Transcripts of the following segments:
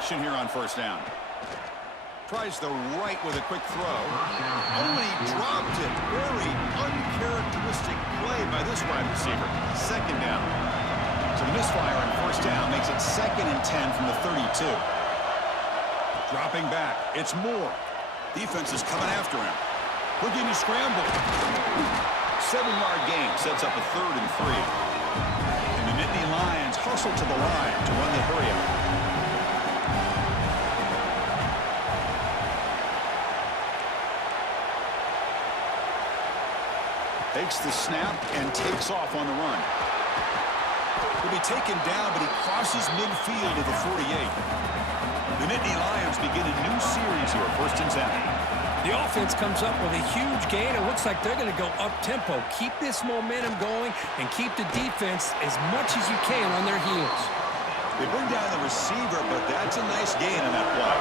action here on first down. Tries the right with a quick throw. Oh, and he dropped it. Very uncharacteristic play by this wide receiver. Second down. So the misfire on first down makes it 2nd and 10 from the 32. Dropping back. It's Moore. Defense is coming after him. Houdini scramble. 7-yard gain sets up a 3rd and 3. And the Nittany Lions hustle to the line to run the hurry-up. Takes the snap and takes off on the run. Will be taken down, but he crosses midfield to the 48. The Nittany Lions begin a new series here, 1st and 10. The offense comes up with a huge gain. It looks like they're going to go up-tempo. Keep this momentum going and keep the defense as much as you can on their heels. They bring down the receiver, but that's a nice gain on that play.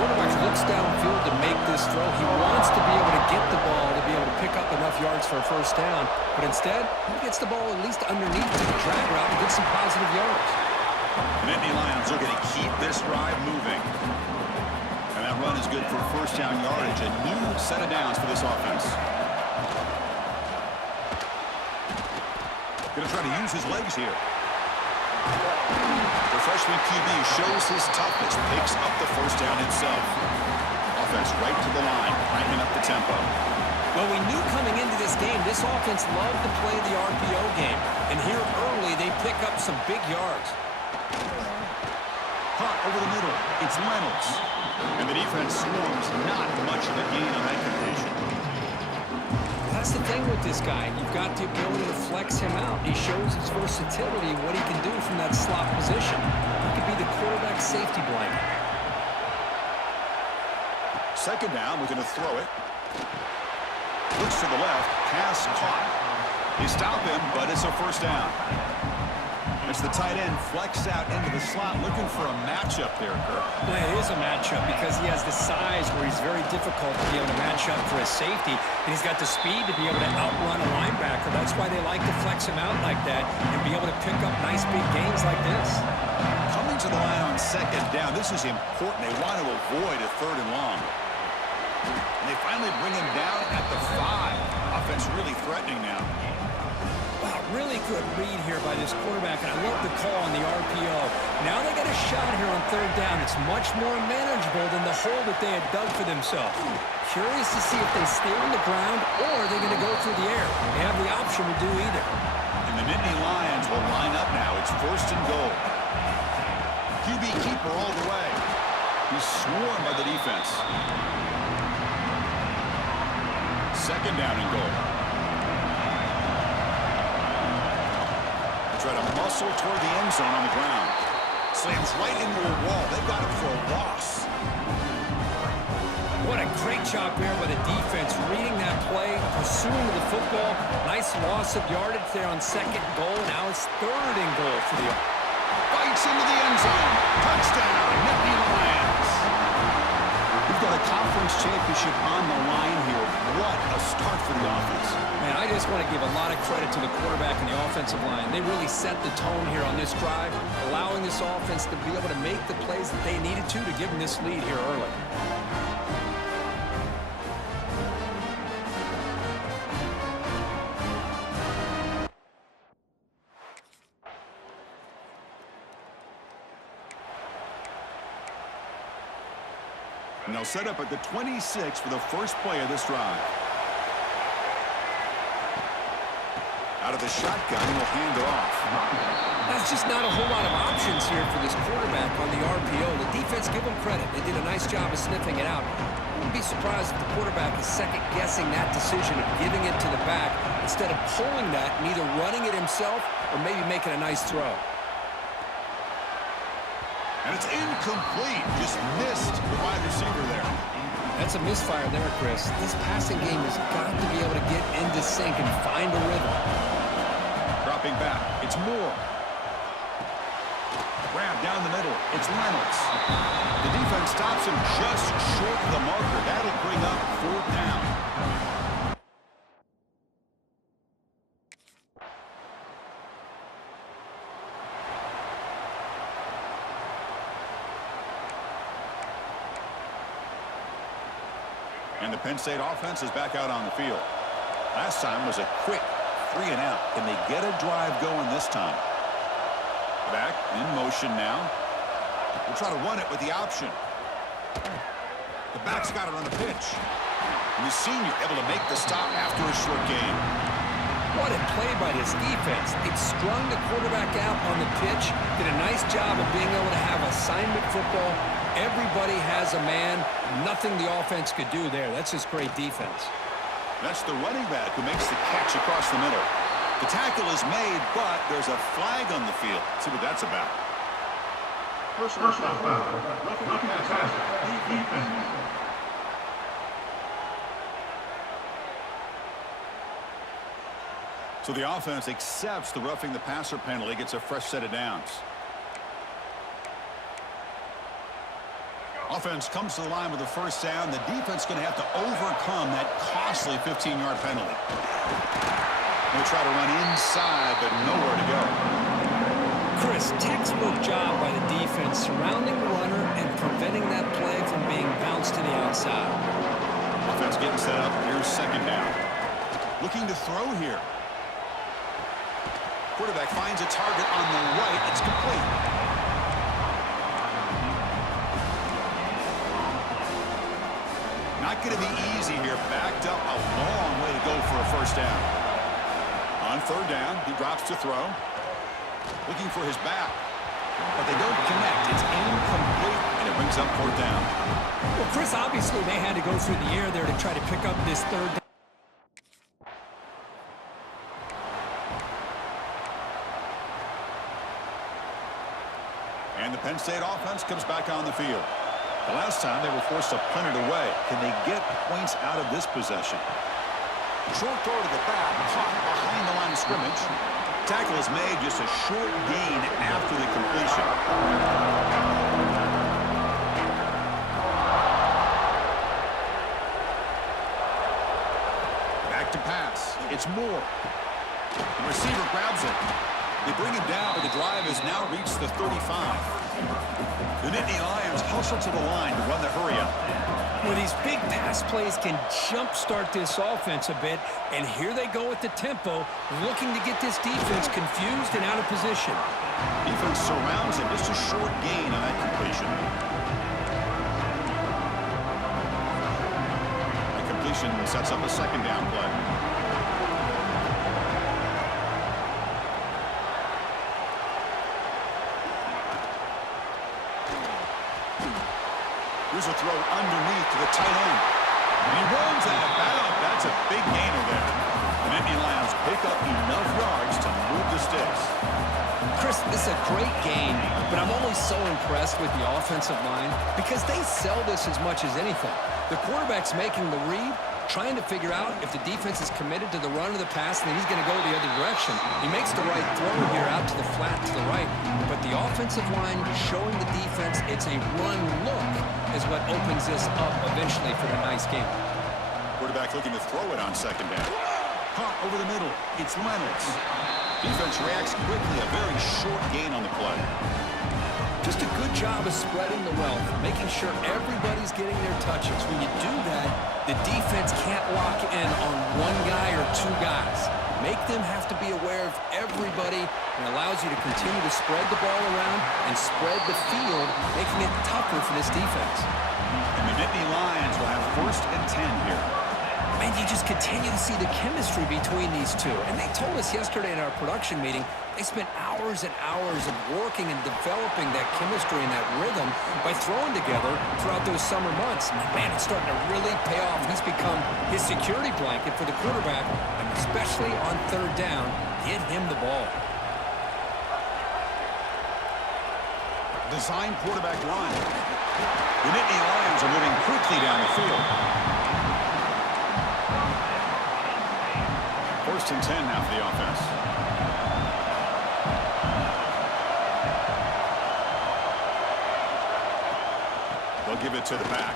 Quarterback looks downfield to make this throw. He wants to be able to get the ball to be able to pick up enough yards for a first down. But instead, he gets the ball at least underneath the drag route and gets some positive yards. The Nittany Lions looking to keep this drive moving. And that run is good for first down yardage. A new set of downs for this offense. Going to try to use his legs here. The freshman QB shows his toughness, picks up the first down himself. Offense right to the line, cranking up the tempo. Well, we knew coming into this game, this offense loved to play the RPO game. And here early, they pick up some big yards. Hot over the middle. It's Reynolds. And the defense swarms. Not much of a gain on that completion. That's the thing with this guy. You've got the ability to flex him out. He shows his versatility, what he can do from that slot position. He could be the quarterback safety blanket. 2nd down, we're going to throw it. Looks to the left. Pass caught. They stop him, but it's a first down. It's the tight end flexed out into the slot, looking for a matchup there, Kirk. Well, it is a matchup because he has the size where he's very difficult to be able to match up for a safety, and he's got the speed to be able to outrun a linebacker. That's why they like to flex him out like that and be able to pick up nice big gains like this. Coming to the line on 2nd down, this is important. They want to avoid a 3rd and long. And they finally bring him down at the 5. Offense really threatening now. Really good read here by this quarterback, and I love the call on the RPO. Now they got a shot here on 3rd down. It's much more manageable than the hole that they had dug for themselves. Curious to see if they stay on the ground or they're going to go through the air. They have the option to do either. And the Nittany Lions will line up now. It's 1st and goal. QB keeper all the way. He's swarmed by the defense. 2nd down and goal. Try to muscle toward the end zone on the ground. Slams right into a wall. They've got him for a loss. What a great job there by the defense, reading that play, pursuing the football. Nice loss of yardage there on 2nd goal. Now it's 3rd and goal for the... Bites into the end zone. Touchdown, Nittany Lions. We've got a conference championship on the line here. What a start for the offense. Man, I just want to give a lot of credit to the quarterback and the offensive line. They really set the tone here on this drive, allowing this offense to be able to make the plays that they needed to give them this lead here early. And they'll set up at the 26 for the first play of this drive. Out of the shotgun, he'll hand it off. That's just not a whole lot of options here for this quarterback on the RPO. The defense, give them credit. They did a nice job of sniffing it out. I wouldn't be surprised if the quarterback is second-guessing that decision of giving it to the back instead of pulling that and either running it himself or maybe making a nice throw. And it's incomplete. Just missed the wide receiver there. That's a misfire there, Chris. This passing game has got to be able to get into sync and find a rhythm. Dropping back. It's Moore. Grab down the middle. It's Reynolds. The defense stops him just short of the marker. That'll bring up 4th down. And the Penn State offense is back out on the field. Last time was a quick 3 and out. Can they get a drive going this time? Back in motion now. We'll try to run it with the option. The back's got it on the pitch. And the senior able to make the stop after a short gain. What a play by this defense. It strung the quarterback out on the pitch, did a nice job of being able to have assignment football. Everybody has a man. Nothing the offense could do there. That's just great defense. That's the running back who makes the catch across the middle. The tackle is made, but there's a flag on the field. Let's see what that's about. Personal foul. Roughing the passer. Defense. So the offense accepts the roughing the passer penalty, gets a fresh set of downs. Offense comes to the line with the first down. The defense going to have to overcome that costly 15-yard penalty. They'll try to run inside, but nowhere to go. Chris, textbook job by the defense surrounding the runner and preventing that play from being bounced to the outside. Offense getting set up. Here's second down. Looking to throw here. Quarterback finds a target on the right. It's complete. Not going to be easy here. Backed up a long way to go for a first down. On third down, he drops to throw. Looking for his back. But they don't connect. It's incomplete, and it brings up fourth down. Well, Chris, obviously they had to go through the air there to try to pick up this third down. And the Penn State offense comes back on the field. The last time they were forced to punt it away. Can they get points out of this possession? Short throw to the back, caught behind the line of scrimmage. Tackle is made, just a short gain after the completion. Back to pass. It's Moore. The receiver grabs it. They bring him down, but the drive has now reached the 35. The Nittany Lions hustle to the line to run the hurry-up. Well, these big pass plays can jumpstart this offense a bit, and here they go at the tempo, looking to get this defense confused and out of position. Defense surrounds him, just a short gain on that completion. The completion sets up a second down play. Here's a throw underneath to the tight end. And he runs out of bounds. That's a big gainer there. The Nittany Lions pick up enough yards to move the sticks. Chris, this is a great game, but I'm always so impressed with the offensive line because they sell this as much as anything. The quarterback's making the read, trying to figure out if the defense is committed to the run or the pass, and then he's going to go the other direction. He makes the right throw here out to the flat to the right, but the offensive line showing the defense it's a run look is what opens this up eventually for the nice game. Quarterback looking to throw it on second down. Caught over the middle. It's Reynolds. Defense reacts quickly. A very short gain on the play. Just a good job of spreading the wealth, making sure everybody's getting their touches. When you do that, the defense can't lock in on one guy or two guys. Make them have to be aware of everybody, and allows you to continue to spread the ball around and spread the field, making it tougher for this defense. And the Nittany Lions will have first and 10 here. Man, you just continue to see the chemistry between these two. And they told us yesterday in our production meeting, they spent hours and hours of working and developing that chemistry and that rhythm by throwing together throughout those summer months. And man, it's starting to really pay off. He's become his security blanket for the quarterback, and especially on third down, get him the ball. Design quarterback run. The Nittany Lions are moving quickly down the field. First and 10 now for the offense. They'll give it to the back.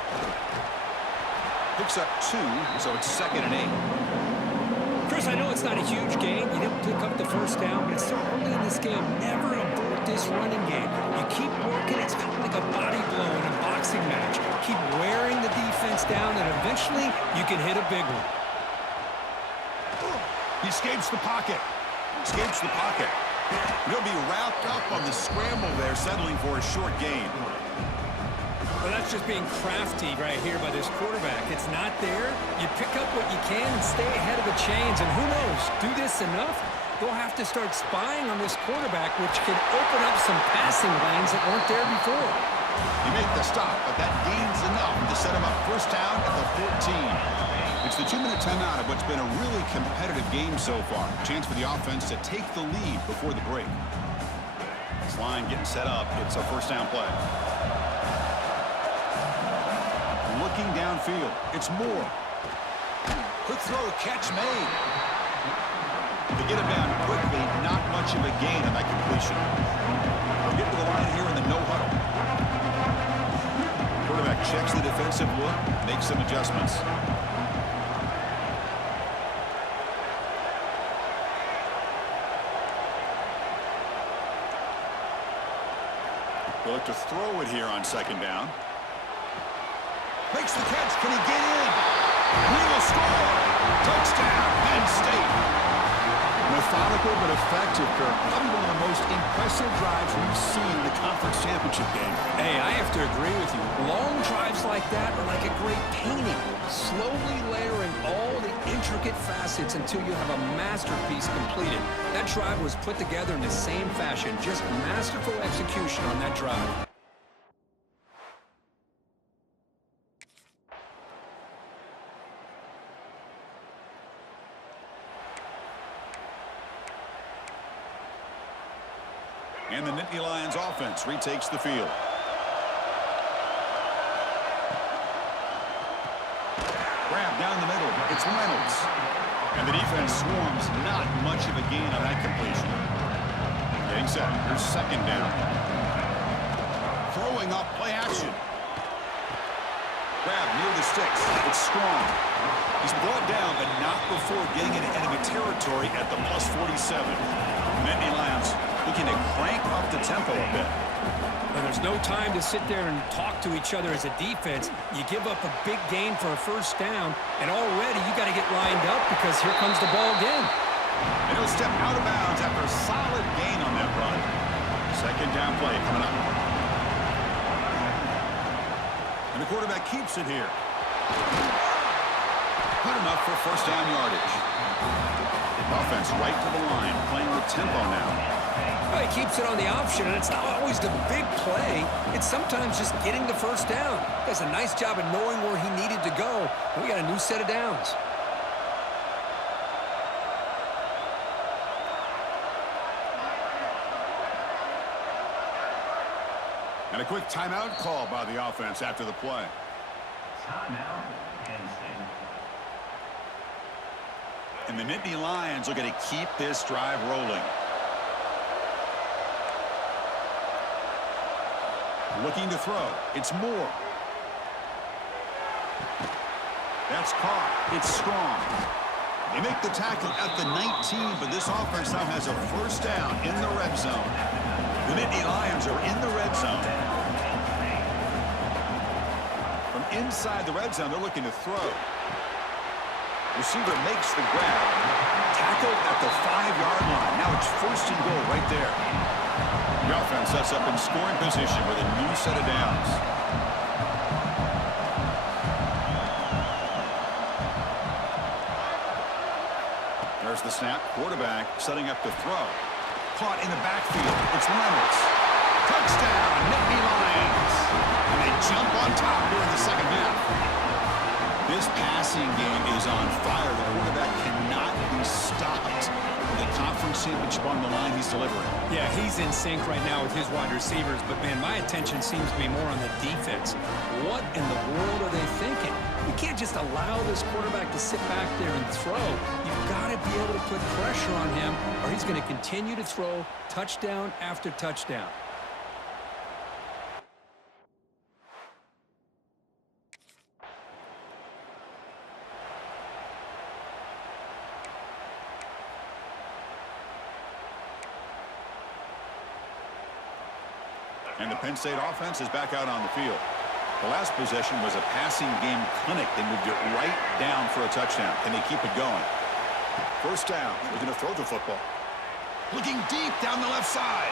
Picks up 2, so it's second and 8. Chris, I know it's not a huge game. You didn't pick up the first down, but it's so early in this game. Never a with this running game. You keep working, it's kind of like a body blow in a boxing match. Keep wearing the defense down, and eventually you can hit a big one. He escapes the pocket. Escapes the pocket. He'll be wrapped up on the scramble there, settling for a short gain. Well, that's just being crafty right here by this quarterback. It's not there. You pick up what you can and stay ahead of the chains. And who knows, do this enough, they'll have to start spying on this quarterback, which could open up some passing lanes that weren't there before. He made the stop, but that gains enough to set him up first down at the 14. It's the 2-minute timeout of what's been a really competitive game so far. Chance for the offense to take the lead before the break. This line getting set up. It's a first down play. Looking downfield. It's Moore. Quick throw, catch made. To get him down quickly, not much of a gain on that completion. We'll get to the line here in the no huddle. Quarterback checks the defensive look, makes some adjustments. We'll look to throw it here on second down. Makes the catch. Can he get in? He will score. Touchdown, Penn State. Methodical but effective, Kirk. Probably one of the most impressive drives we've seen in the conference championship game. Hey, I have to agree with you. Long drives like that are like a great painting. Slowly layering all the intricate facets until you have a masterpiece completed. That drive was put together in the same fashion. Just masterful execution on that drive. And the Nittany Lions offense retakes the field. Grab down the middle. It's Reynolds. And the defense swarms. Not much of a gain on that completion. Getting set. Here's second down. Throwing off play action. Grab near the sticks. It's Strong. He's brought down, but not before getting into enemy territory at the plus 47. Nittany Lions looking to crank up the tempo a bit. Well, there's no time to sit there and talk to each other as a defense. You give up a big gain for a first down, and already you got to get lined up because here comes the ball again. And he'll step out of bounds after a solid gain on that run. Second down play coming up. And the quarterback keeps it here. Good enough for first down yardage. Offense right to the line, playing with tempo now. Well, he keeps it on the option, and it's not always the big play. It's sometimes just getting the first down. Does a nice job of knowing where he needed to go. And we got a new set of downs. And a quick timeout call by the offense after the play. Timeout, Penn State. And the Nittany Lions are going to keep this drive rolling. Looking to throw. It's Moore. That's caught. It's Strong. They make the tackle at the 19, but this offense now has a first down in the red zone. The Nittany Lions are in the red zone. From inside the red zone, they're looking to throw. Receiver makes the grab. Tackled at the 5-yard line. Now it's first and goal right there. The offense sets up in scoring position with a new set of downs. There's the snap. Quarterback setting up to throw. Caught in the backfield. It's Reynolds. Touchdown, Nittany Lions. And they jump on top here in the second half. This passing game is on fire. The quarterback cannot be stopped. The conference championship on the line, he's delivering. Yeah, he's in sync right now with his wide receivers, but, man, my attention seems to be more on the defense. What in the world are they thinking? You can't just allow this quarterback to sit back there and throw. You've got to be able to put pressure on him, or he's going to continue to throw touchdown after touchdown. And the Penn State offense is back out on the field. The last possession was a passing game clinic. They moved it right down for a touchdown. Can they keep it going? First down. They're going to throw the football. Looking deep down the left side.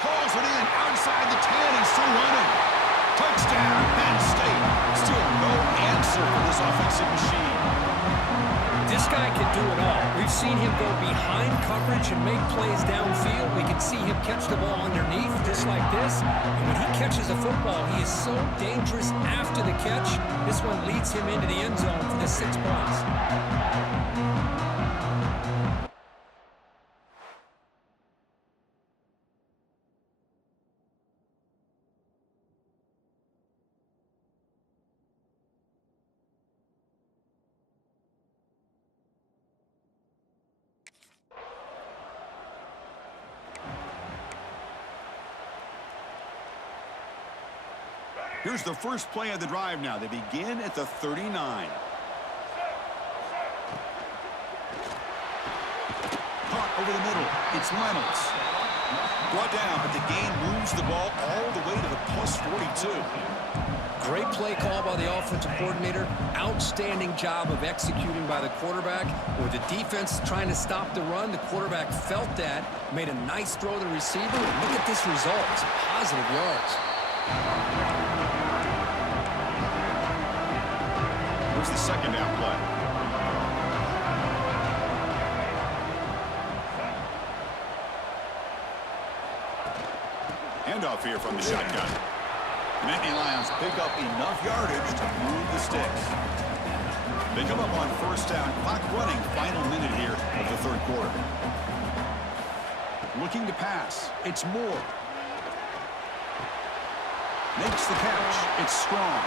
Hauls it in outside the 10 and still running. Touchdown, Penn State. Still no answer for this offensive machine. This guy can do it all. We've seen him go behind coverage and make plays downfield. We can see him catch the ball underneath just like this. And when he catches a football, he is so dangerous after the catch. This one leads him into the end zone for the 6 points. Here's the first play of the drive now. They begin at the 39. Caught over the middle. It's Reynolds. Brought down, but the gain moves the ball all the way to the plus 42. Great play call by the offensive coordinator. Outstanding job of executing by the quarterback. With the defense trying to stop the run, the quarterback felt that, made a nice throw to the receiver. And look at this result. It's positive yards. Here's the second down play. Handoff here from the shotgun. The Nittany Lions pick up enough yardage to move the sticks. They come up on first down. Clock running. Final minute here of the third quarter. Looking to pass. It's Moore. Makes the catch. It's Strong.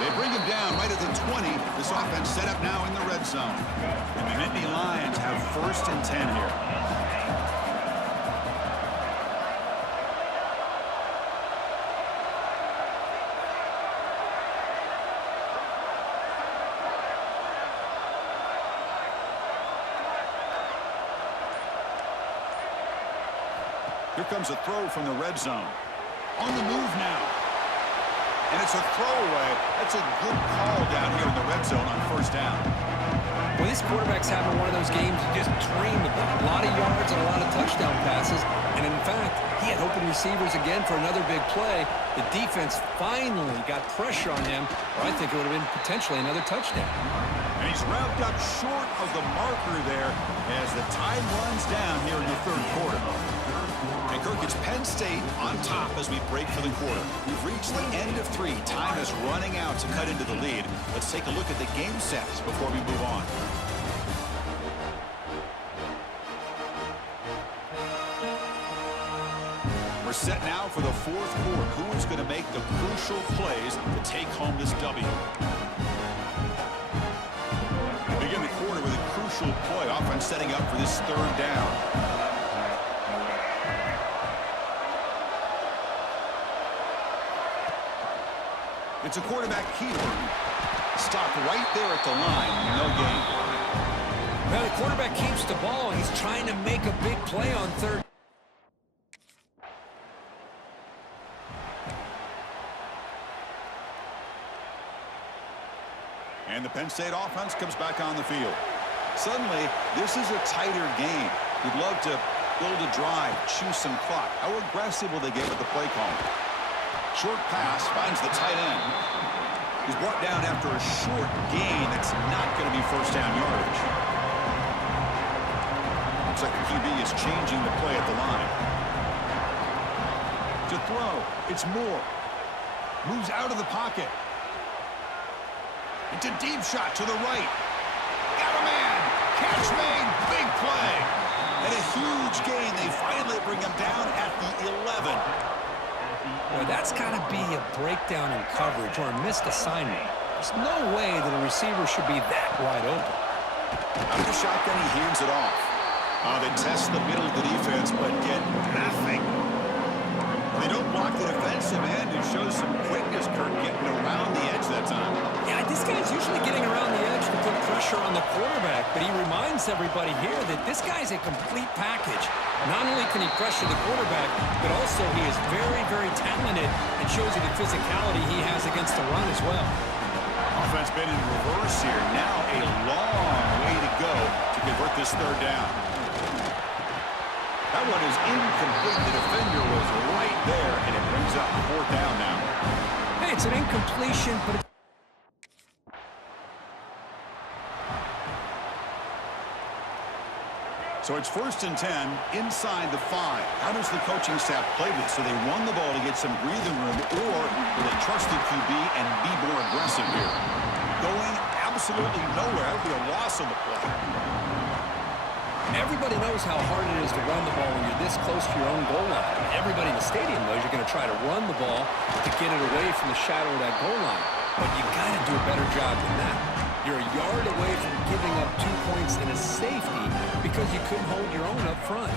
They bring him down right at the 20. This offense set up now in the red zone. And the Nittany Lions have first and 10 here. Here comes a throw from the red zone. On the move now. And it's a throwaway. That's a good call down here in the red zone on first down. Well, this quarterback's having one of those games you just dream about. A lot of yards and a lot of touchdown passes. And in fact, he had open receivers again for another big play. The defense finally got pressure on him, or I think it would have been potentially another touchdown. And he's wrapped up short of the marker there as the time runs down here in the third quarter. And Kirk, it's Penn State on top as we break for the quarter. We've reached the end of 3. Time is running out to cut into the lead. Let's take a look at the game sets before we move on. We're set now for the fourth quarter. Who is going to make the crucial plays to take home this W? We begin the quarter with a crucial play. Offense setting up for this third down. It's a quarterback keeper. Stopped right there at the line. No gain. Well, the quarterback keeps the ball. He's trying to make a big play on third. And the Penn State offense comes back on the field. Suddenly, this is a tighter game. We'd love to build a drive, choose some clock. How aggressive will they get with the play call? Short pass finds the tight end. He's brought down after a short gain that's not going to be first down yardage. Looks like the QB is changing the play at the line. To throw, it's Moore. Moves out of the pocket. It's a deep shot to the right. Got a man. Catch made. Big play. And a huge gain. They finally bring him down at the 11. Boy, that's got to be a breakdown in coverage or a missed assignment. There's no way that a receiver should be that wide open. Out of the shotgun, he hands it off. They test the middle of the defense, but get nothing. They don't block the defensive end. It shows some quickness, Kirk, getting around the edge that time. Yeah, this guy's usually getting around the edge to put pressure on the the quarterback, but he reminds everybody here that this guy's a complete package. Not only can he pressure the quarterback, but also he is very, very talented and shows you the physicality he has against the run as well. Offense been in reverse here. Now a long way to go to convert this third down. That one is incomplete. The defender was right there, and it brings up fourth down now. Hey, it's an incompletion, but so it's 1st and 10 inside the 5. How does the coaching staff play this? So they run the ball to get some breathing room, or will they trust the QB and be more aggressive here? Going absolutely nowhere. That would be a loss on the play. everybody knows how hard it is to run the ball when you're this close to your own goal line. Everybody in the stadium knows you're going to try to run the ball to get it away from the shadow of that goal line. But you got to do a better job than that. You're a yard away from giving up 2 points and a safety because you couldn't hold your own up front.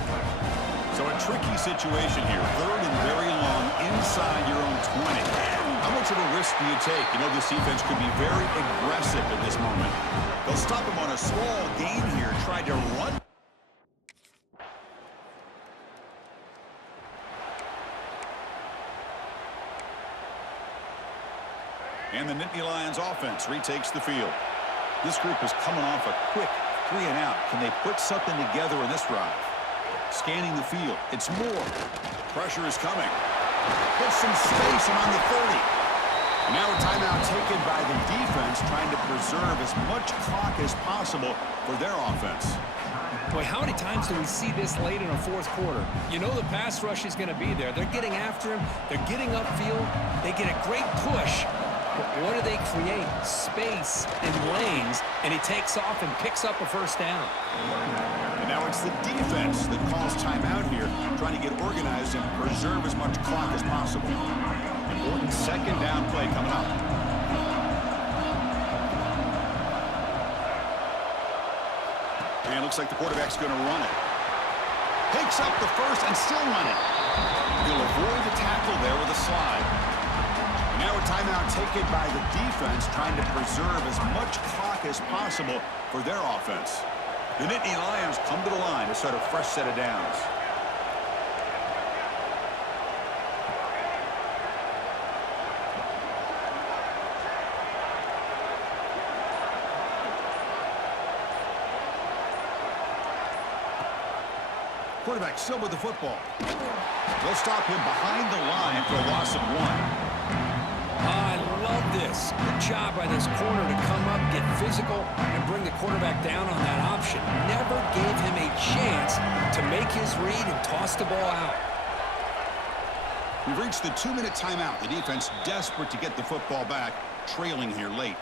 So a tricky situation here. 3rd and very long inside your own 20. How much of a risk do you take? You know, this defense could be very aggressive at this moment. They'll stop him on a small gain here, try to run. And the Nittany Lions offense retakes the field. This group is coming off a quick 3 and out. Can they put something together in this drive? Scanning the field. It's Moore. Pressure is coming. Gets some space around the 30. And now a timeout taken by the defense, trying to preserve as much clock as possible for their offense. Boy, how many times do we see this late in a fourth quarter? You know the pass rush is going to be there. They're getting after him. They're getting upfield. They get a great push. But what do they create? Space and lanes, and he takes off and picks up a first down. And now it's the defense that calls timeout here, trying to get organized and preserve as much clock as possible. Important second down play coming up. And it looks like the quarterback's going to run it. Takes up the first and still running. He'll avoid the tackle there with a slide. Now a timeout taken by the defense, trying to preserve as much clock as possible for their offense. The Nittany Lions come to the line to start a fresh set of downs. Quarterback still with the football. They'll stop him behind the line for a loss of 1. I love this. Good job by this corner to come up, get physical, and bring the quarterback down on that option. Never gave him a chance to make his read and toss the ball out. We've reached the 2-minute timeout. The defense desperate to get the football back, trailing here late.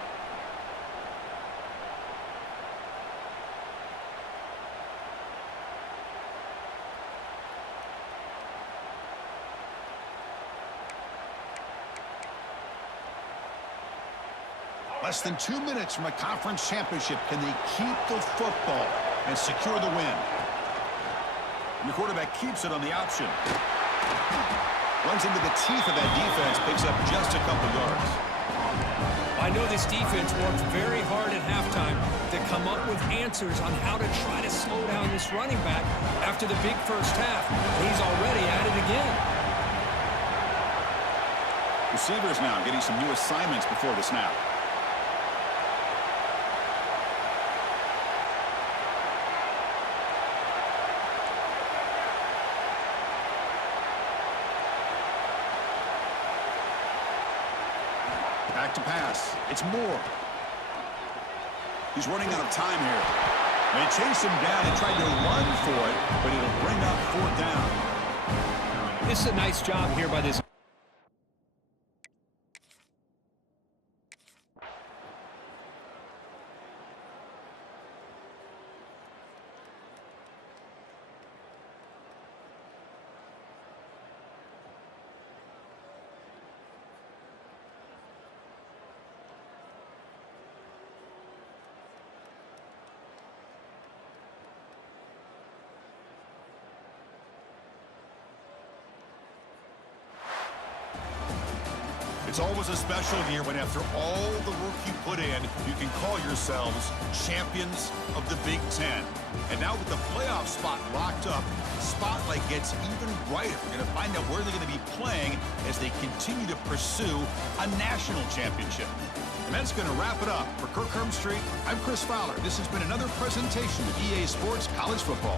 Less than 2 minutes from a conference championship. Can they keep the football and secure the win? And the quarterback keeps it on the option. Runs into the teeth of that defense, picks up just a couple yards. I know this defense worked very hard at halftime to come up with answers on how to try to slow down this running back after the big first half. He's already at it again. Receivers now getting some new assignments before the snap. Back to pass. It's Moore. He's running out of time here. They chase him down and tried to run for it, but it'll bring up fourth down. This is a nice job here by this. It's always a special year when after all the work you put in, you can call yourselves champions of the Big Ten. And now with the playoff spot locked up, the spotlight gets even brighter. We're going to find out where they're going to be playing as they continue to pursue a national championship. And that's going to wrap it up. For Kirk Street, I'm Chris Fowler. This has been another presentation of EA Sports College Football.